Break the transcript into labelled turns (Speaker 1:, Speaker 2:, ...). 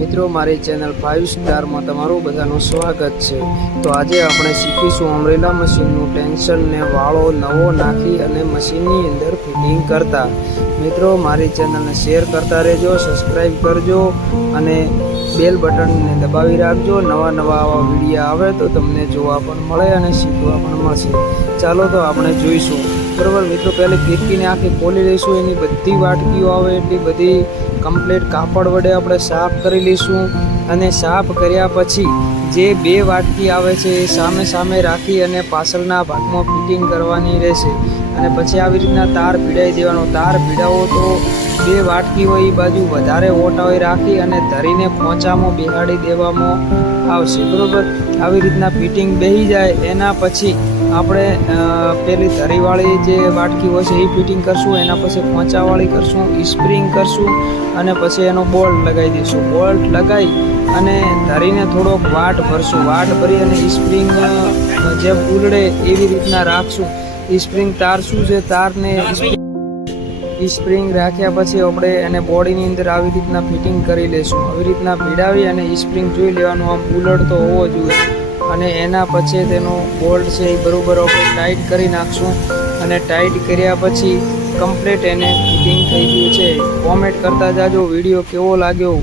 Speaker 1: મિત્રો, મારી channel five સ્ટારમાં તમારું બધાનું સ્વાગત છે. તો આજે આપણે શીખીશું અમરેલા મશીનનું ટેન્શનને વાળો નવો નાખી અને મશીનની અંદર ફિટિંગ કરતા. મિત્રો, મારી ચેનલને શેર કરતા રહેજો સબસ્ક્રાઈબ કરજો અને બેલ બટનને દબાવી રાખજો. નવા નવા આવા વીડિયો આવે તો તમને જોવા પણ મળે અને શીખવા પણ મળશે. ચાલો તો આપણે જોઈશું. બરોબર મિત્રો, પહેલે ફિરકીને આખી ખોલી લઈશું, એની બધી વાટકીઓ આવે, એટલી બધી કમ્પ્લીટ કાપડ વડે આપણે સાફ કરી લઈશું અને સાફ કર્યા પછી જે બે વાટકી આવે છે એ સામે સામે રાખી અને પાછળના ભાગમાં ફિટિંગ કરવાની રહેશે. અને પછી આવી રીતના તાર ભીડાઈ દેવાનો. તાર ભીડાવો તો બે વાટકી હોય એ બાજુ વધારે ઓટા રાખી અને ધરીને પોંચામાં બિહાડી દેવામાં આવશે, બરોબર? આવી રીતના ફિટિંગ બેહી જાય, એના પછી આપણે પેલી ધરીવાળી જે વાટકી હોય છે એ ફિટિંગ કરશું, એના પછી પોંચાવાળી કરશું સ્પ્રિંગ કરશું અને પછી એનો બોલ્ટ લગાવી દઈશું. બોલ્ટ લગાવી અને ધરીને થોડોક વાટ ભરશું. વાટ ભરી અને સ્પ્રિંગ જે ઉલડે એવી રીતના રાખશું. સ્પ્રિંગ તાર શું છે તારને સ્પ્રિંગ રાખ્યા પછી આપણે એને બોડીની અંદર આવી રીતના ફિટિંગ કરી લઈશું આવી રીતના ભીડાવી અને સ્પ્રિંગ જોઈ લેવાનું. આમ ઉલટતો હોવો જોઈએ. અને એના પછી તેનો બોલ્ટ છે એ બરાબર આપણે ટાઈટ કરી નાખશું. અને ટાઈટ કર્યા પછી કમ્પ્લીટ એને ફિટિંગ થઈ ગયું છે. કોમેન્ટ કરતા જાજો. વીડિયો કેવો લાગ્યો?